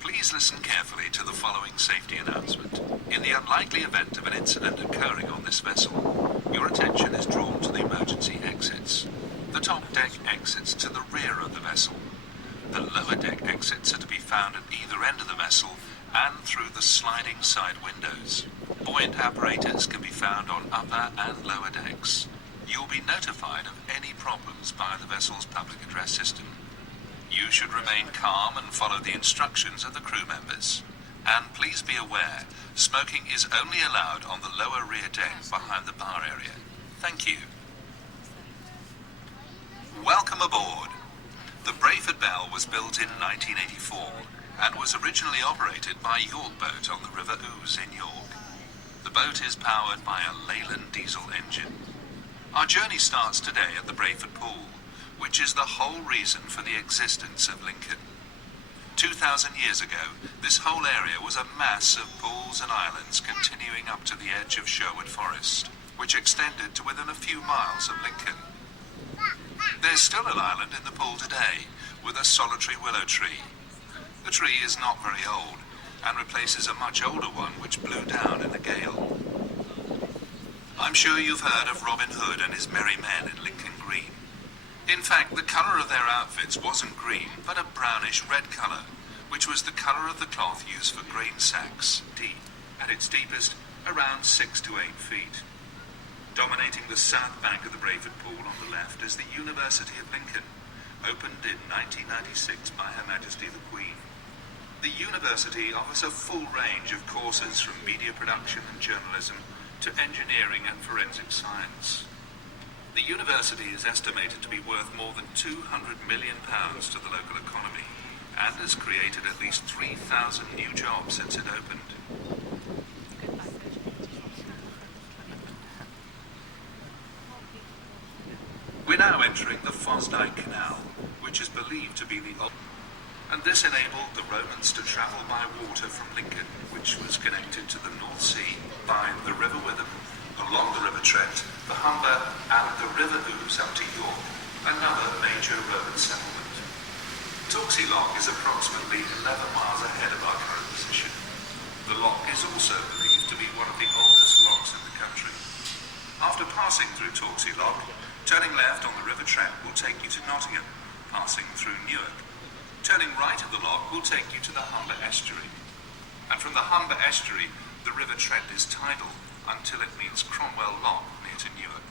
Please listen carefully to the following safety announcement. In the unlikely event of an incident occurring on this vessel, your attention is drawn to the emergency exits. The top deck exits to the rear of the vessel. The lower deck exits are to be found at either end of the vessel and through the sliding side windows. Buoyant apparatus can be found on upper and lower decks. You'll be notified of any problems by the vessel's public address system. You should remain calm and follow the instructions of the crew members. And please be aware, smoking is only allowed on the lower rear deck behind the bar area. Thank you. Welcome aboard. The Brayford Belle was built in 1984 and was originally operated by York Boat on the River Ouse in York. The boat is powered by a Leyland diesel engine. Our journey starts today at the Brayford Pool, which is the whole reason for the existence of Lincoln. 2,000 years ago, this whole area was a mass of pools and islands continuing up to the edge of Sherwood Forest, which extended to within a few miles of Lincoln. There's still an island in the pool today, with a solitary willow tree. The tree is not very old, and replaces a much older one which blew down in a gale. I'm sure you've heard of Robin Hood and his merry men in Lincoln Green. In fact, the colour of their outfits wasn't green, but a brownish red colour, which was the colour of the cloth used for grain sacks, deep, at its deepest, around 6 to 8 feet. Dominating the south bank of the Brayford Pool on the left is the University of Lincoln, opened in 1996 by Her Majesty the Queen. The university offers a full range of courses from media production and journalism to engineering and forensic science. The university is estimated to be worth more than £200 million to the local economy and has created at least 3,000 new jobs since it opened. We're now entering the Foss Dyke Canal, which is believed to be the old, and this enabled the Romans to travel by water from Lincoln, which was connected to the North Sea by the River Witham, along the River Trent, the Humber, and the River Ouse up to York, another major Roman settlement. Torksey Lock is approximately 11 miles ahead of our current position. The lock is also believed to be one of the oldest locks in the country. After passing through Torksey Lock, turning left on the River Trent will take you to Nottingham, passing through Newark. Turning right of the lock will take you to the Humber estuary. And from the Humber estuary, the River Trent is tidal until it meets Cromwell Lock near to Newark.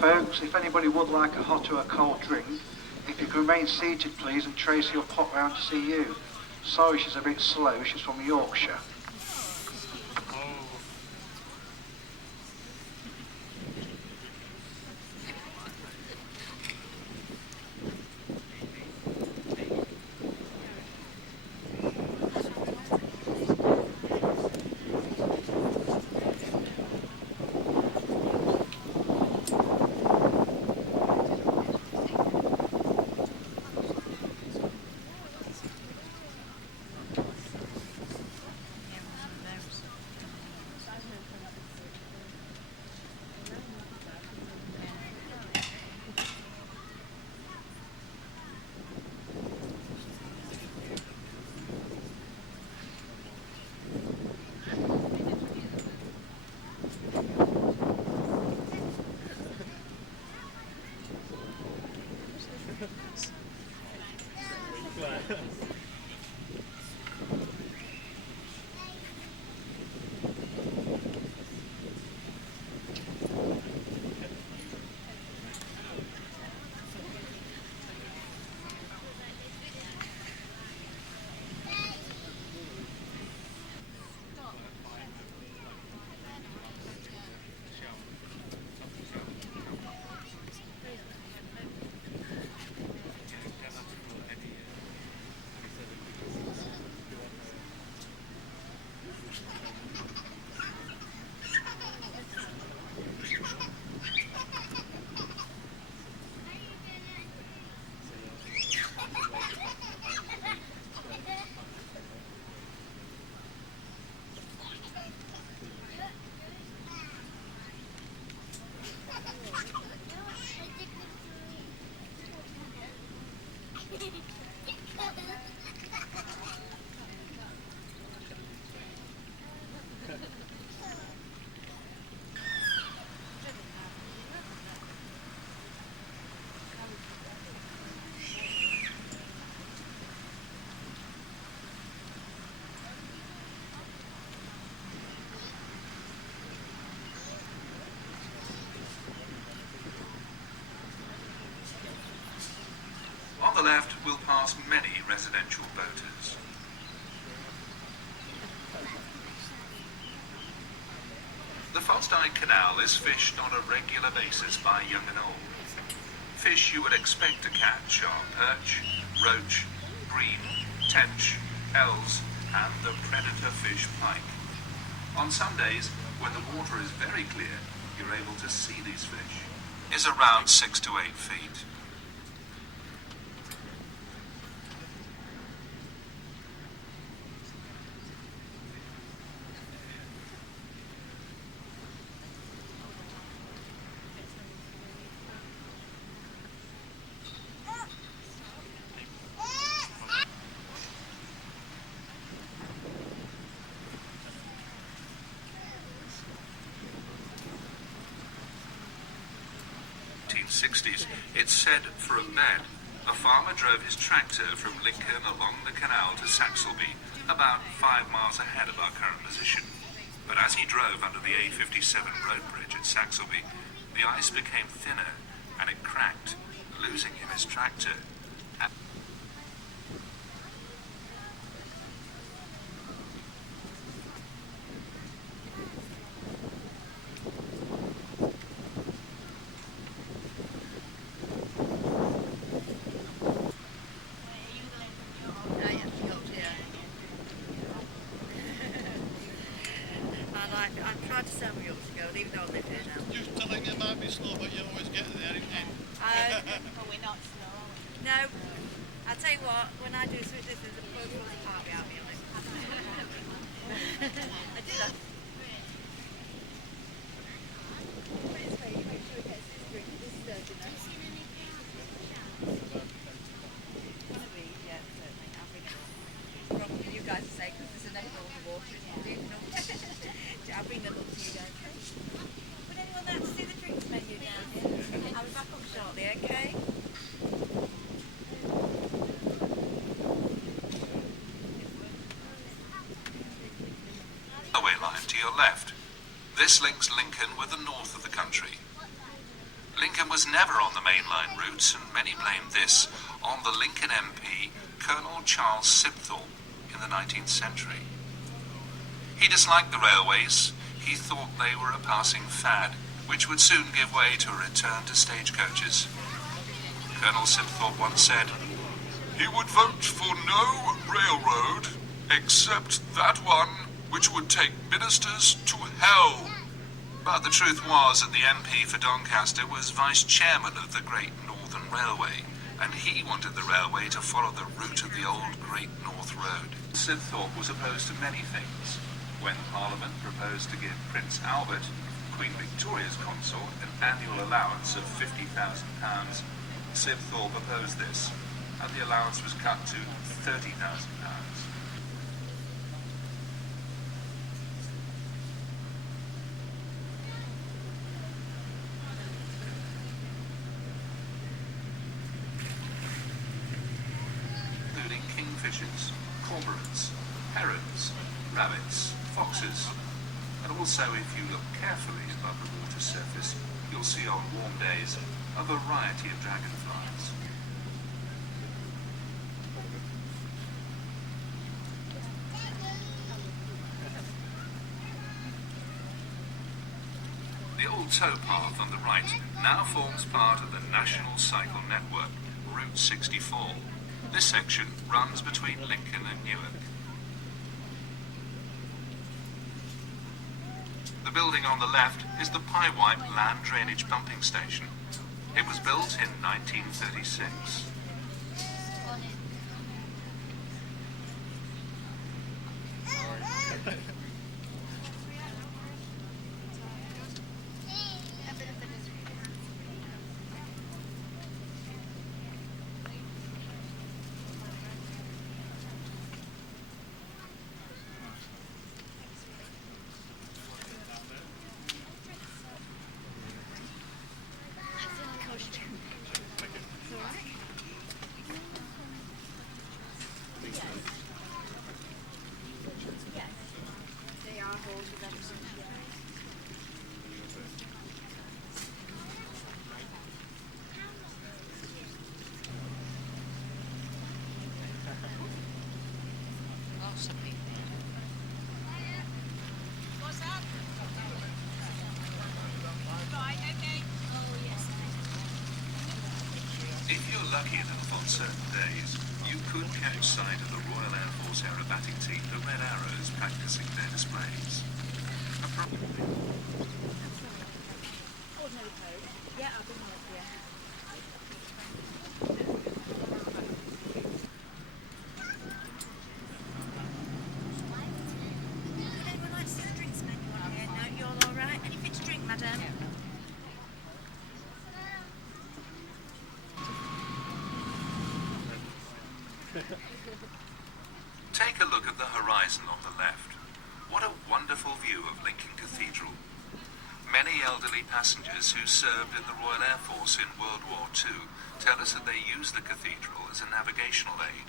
Folks, if anybody would like a hot or a cold drink, if you can remain seated please, and Tracy will pop round to see you. Sorry she's a bit slow, she's from Yorkshire. the left, we'll pass many residential boaters. The Foss Dyke Canal is fished on a regular basis by young and old. Fish you would expect to catch are perch, roach, bream, tench, els, and the predator fish pike. On some days, when the water is very clear, you're able to see these fish. Is around 6 to 8 feet. It's said for a bed, a farmer drove his tractor from Lincoln along the canal to Saxelby, about 5 miles ahead of our current position. But as he drove under the A57 road bridge at Saxelby, the ice became thinner and it cracked, losing him his tractor. Left. This links Lincoln with the north of the country. Lincoln was never on the mainline routes, and many blame this on the Lincoln MP, Colonel Charles Sibthorpe, in the 19th century. He disliked the railways. He thought they were a passing fad, which would soon give way to a return to stagecoaches. Colonel Sibthorpe once said, "He would vote for no railroad except that one which would take ministers to hell." But the truth was that the MP for Doncaster was vice chairman of the Great Northern Railway, and he wanted the railway to follow the route of the old Great North Road. Sibthorpe was opposed to many things. When Parliament proposed to give Prince Albert, Queen Victoria's consort, an annual allowance of £50,000, Sibthorpe opposed this, and the allowance was cut to £30,000. Kingfishers, cormorants, herons, rabbits, foxes, and also if you look carefully above the water surface, you'll see on warm days a variety of dragonflies. The old towpath on the right now forms part of the National Cycle Network, Route 64. This section runs between Lincoln and Newark. The building on the left is the Pyewipe Land Drainage Pumping Station. It was built in 1936. lucky enough on certain days, you could catch sight of the Royal Air Force aerobatic team, the Red Arrows, practicing their displays. Yeah, I'll be with you. Would anyone like to see the drinks menu on here? No, you're all right. Anything to drink, madam? Take a look at the horizon on the left. What a wonderful view of Lincoln Cathedral. Many elderly passengers who served in the Royal Air Force in World War II tell us that they use the cathedral as a navigational aid.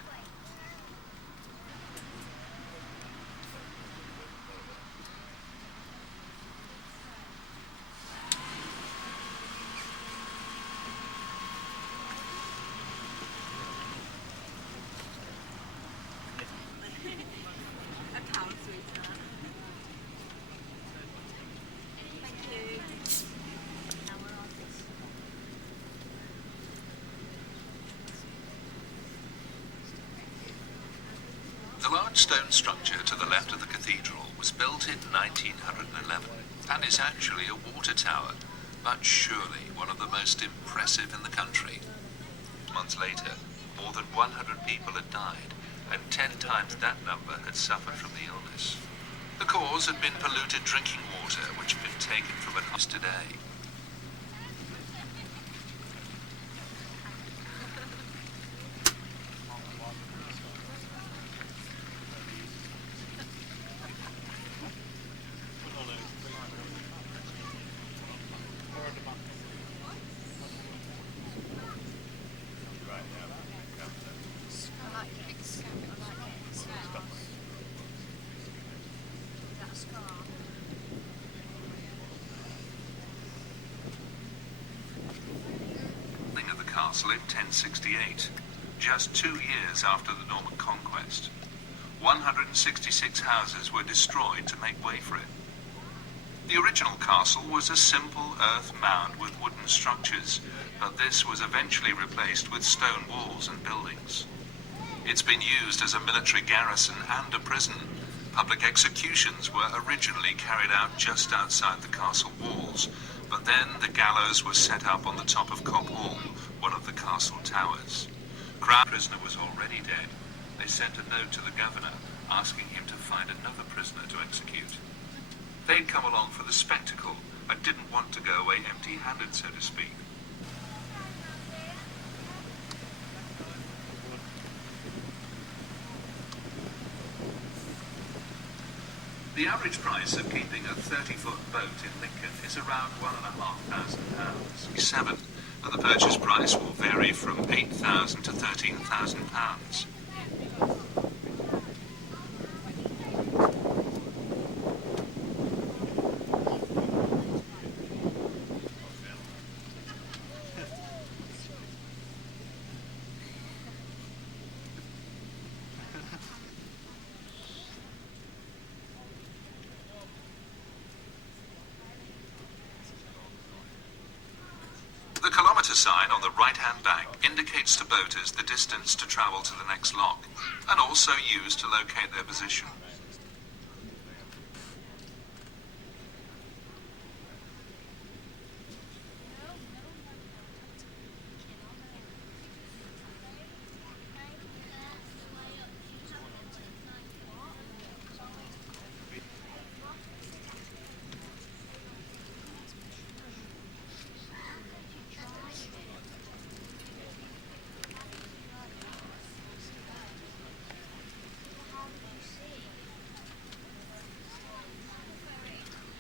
The large stone structure to the left of the cathedral was built in 1911 and is actually a water tower, but surely one of the most impressive in the country. Months later, more than 100 people had died, and 10 times that number had suffered from the illness. The cause had been polluted drinking water, which had been taken from an house today. Of the castle in 1068, just 2 years after the Norman conquest. 166 houses were destroyed to make way for it. The original castle was a simple earth mound with wooden structures, but this was eventually replaced with stone walls and buildings. It's been used as a military garrison and a prison. Public executions were originally carried out just outside the castle walls, but then the gallows was set up on the top of Cock Hall, one of the castle towers. Crown prisoner was already dead. They sent a note to the governor asking him to find another prisoner to execute. They'd come along for the spectacle and didn't want to go away empty-handed, so to speak. The average price of keeping a 30-foot boat in Lincoln is around £1,500. 7, and the purchase price will vary from £8,000 to £13,000. The kilometre sign on the right-hand bank indicates to boaters the distance to travel to the next lock, and also used to locate their position.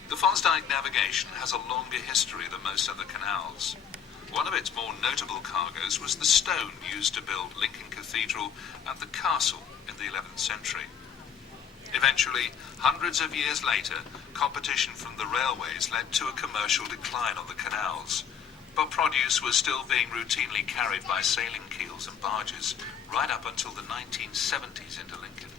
The Foss Dyke navigation has a longer history than most other canals. One of its more notable cargoes was the stone used to build Lincoln Cathedral and the castle in the 11th century. Eventually, hundreds of years later, competition from the railways led to a commercial decline on the canals. But produce was still being routinely carried by sailing keels and barges right up until the 1970s into Lincoln.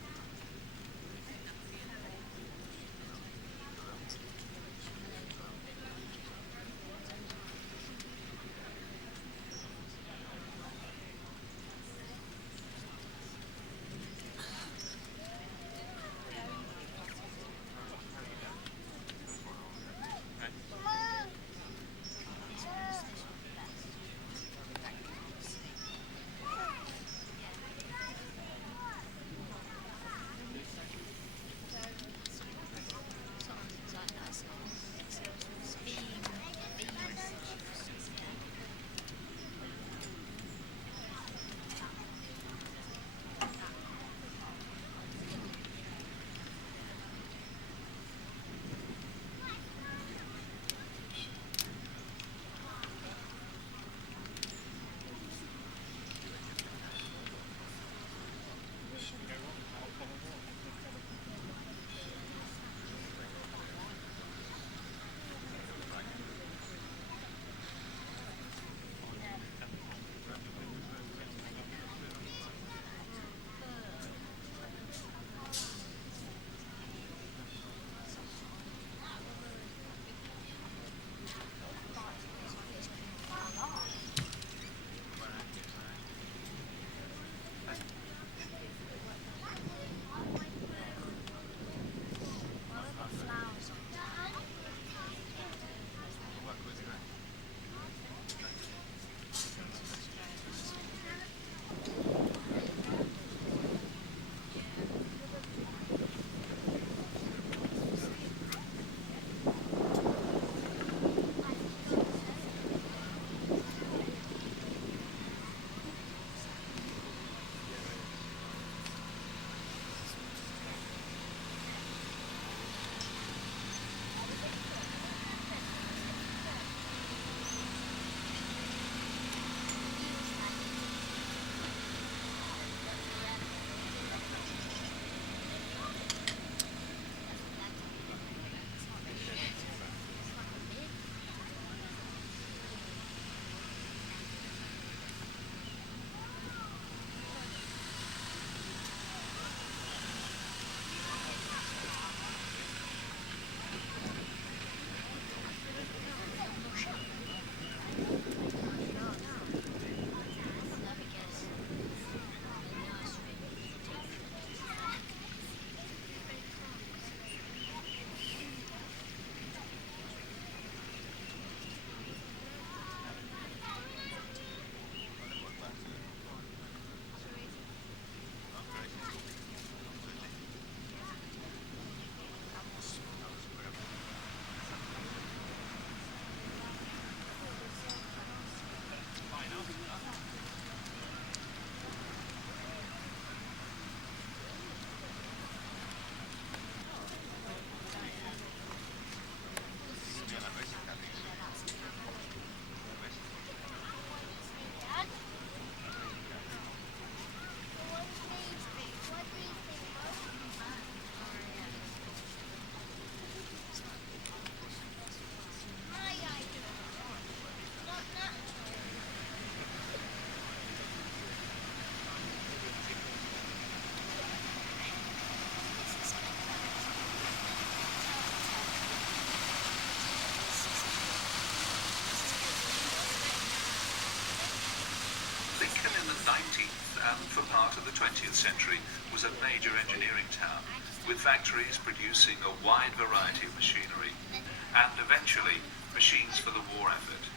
Lincoln in the 19th and for part of the 20th century was a major engineering town, with factories producing a wide variety of machinery, and eventually machines for the war effort.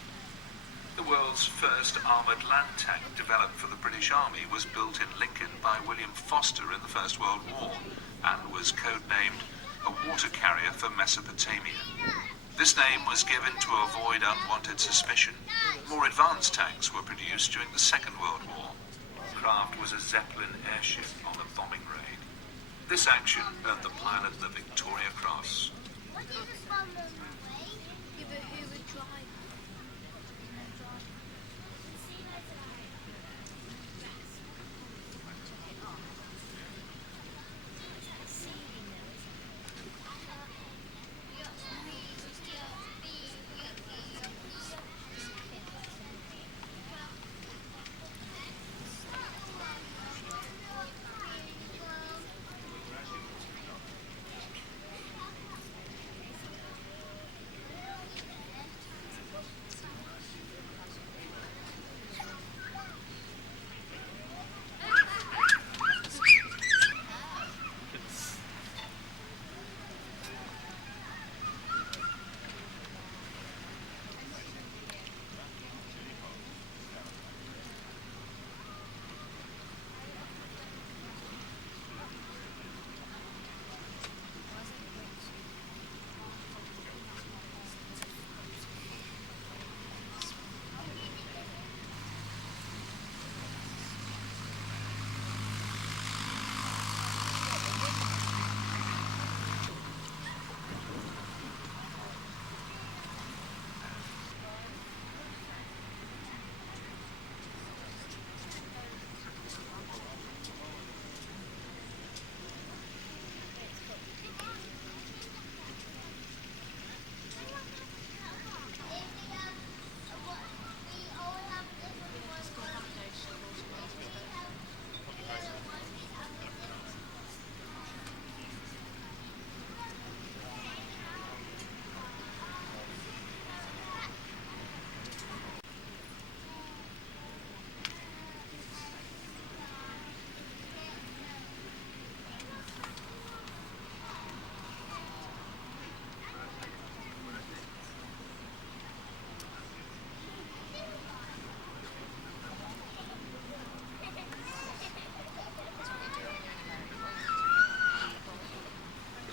The world's first armoured land tank developed for the British Army was built in Lincoln by William Foster in the First World War, and was codenamed a water carrier for Mesopotamia. This name was given to avoid unwanted suspicion. More advanced tanks were produced during the Second World War. The craft was a Zeppelin airship on a bombing raid. This action earned the pilot the Victoria Cross.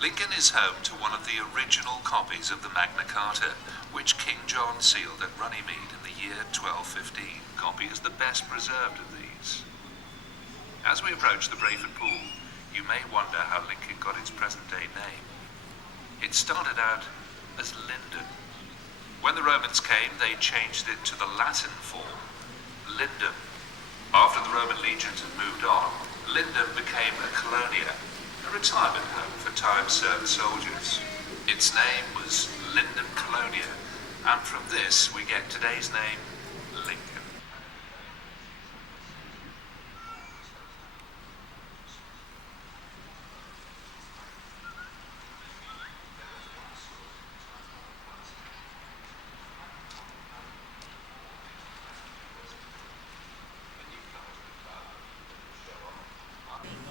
Lincoln is home to one of the original copies of the Magna Carta, which King John sealed at Runnymede in the year 1215. Copy is the best preserved of these. As we approach the Brayford Pool, you may wonder how Lincoln got its present-day name. It started out as Linden. When the Romans came, they changed it to the Latin form, Lindum. After the Roman legions had moved on, Lindum became a colonia, a retirement home for time-served soldiers. Its name was Linden Colonia, and from this we get today's name, Lincoln.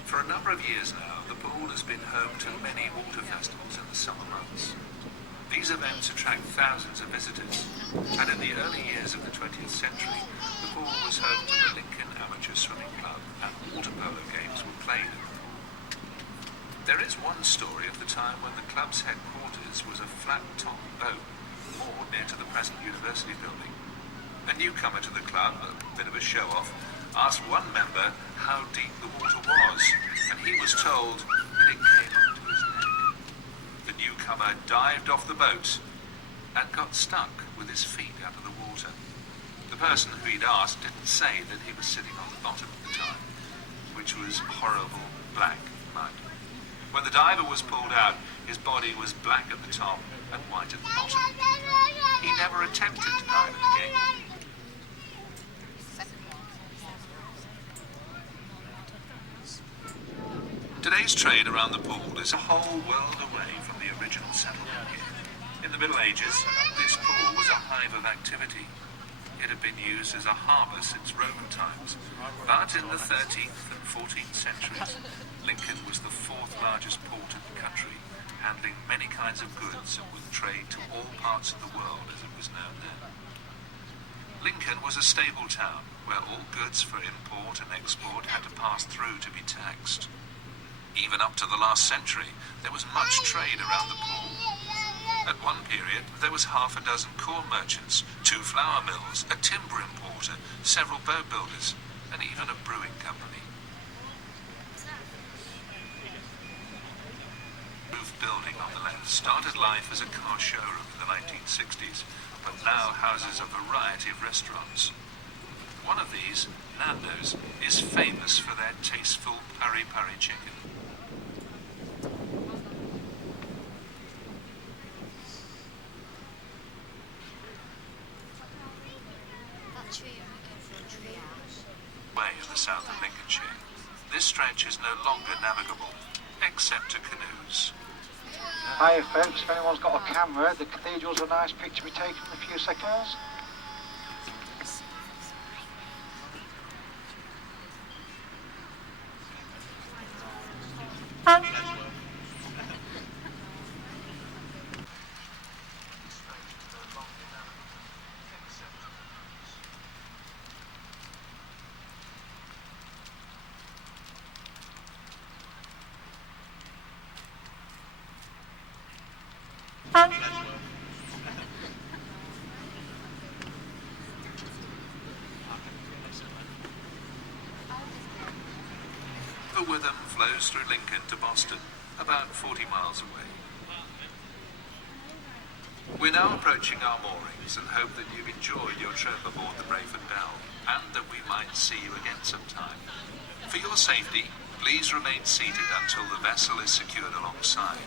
For a number of years now, the pool has been home to many water festivals in the summer months. These events attract thousands of visitors, and in the early years of the 20th century, the pool was home to the Lincoln Amateur Swimming Club, and water polo games were played in it. There is one story of the time when the club's headquarters was a flat-top boat, moored near to the present university building. A newcomer to the club, a bit of a show-off, asked one member how deep the water was, and he was told that it came up to his neck. The newcomer dived off the boat and got stuck with his feet out of the water. The person who he'd asked didn't say that he was sitting on the bottom at the time, which was horrible black mud. When the diver was pulled out, his body was black at the top and white at the bottom. He never attempted to dive again. Today's trade around the pool is a whole world away from the original settlement here. In the Middle Ages, this pool was a hive of activity. It had been used as a harbour since Roman times, but in the 13th and 14th centuries, Lincoln was the fourth largest port in the country, handling many kinds of goods and with trade to all parts of the world as it was known then. Lincoln was a stable town where all goods for import and export had to pass through to be taxed. Even up to the last century, there was much trade around the port. At one period, there was half a dozen corn merchants, 2 flour mills, a timber importer, several boat builders, and even a brewing company. Roof building on the left started life as a car showroom in the 1960s, but now houses a variety of restaurants. One of these, Nando's, is famous for their tasteful pari-pari chicken. Way in the south of Lincolnshire. This stretch is no longer navigable, except to canoes. Hi folks, if anyone's got a camera, the cathedral's a nice picture to be taken in a few seconds. The Witham flows through Lincoln to Boston, about 40 miles away. We're now approaching our moorings and hope that you've enjoyed your trip aboard the Brayford Belle, and that we might see you again sometime. For your safety, please remain seated until the vessel is secured alongside.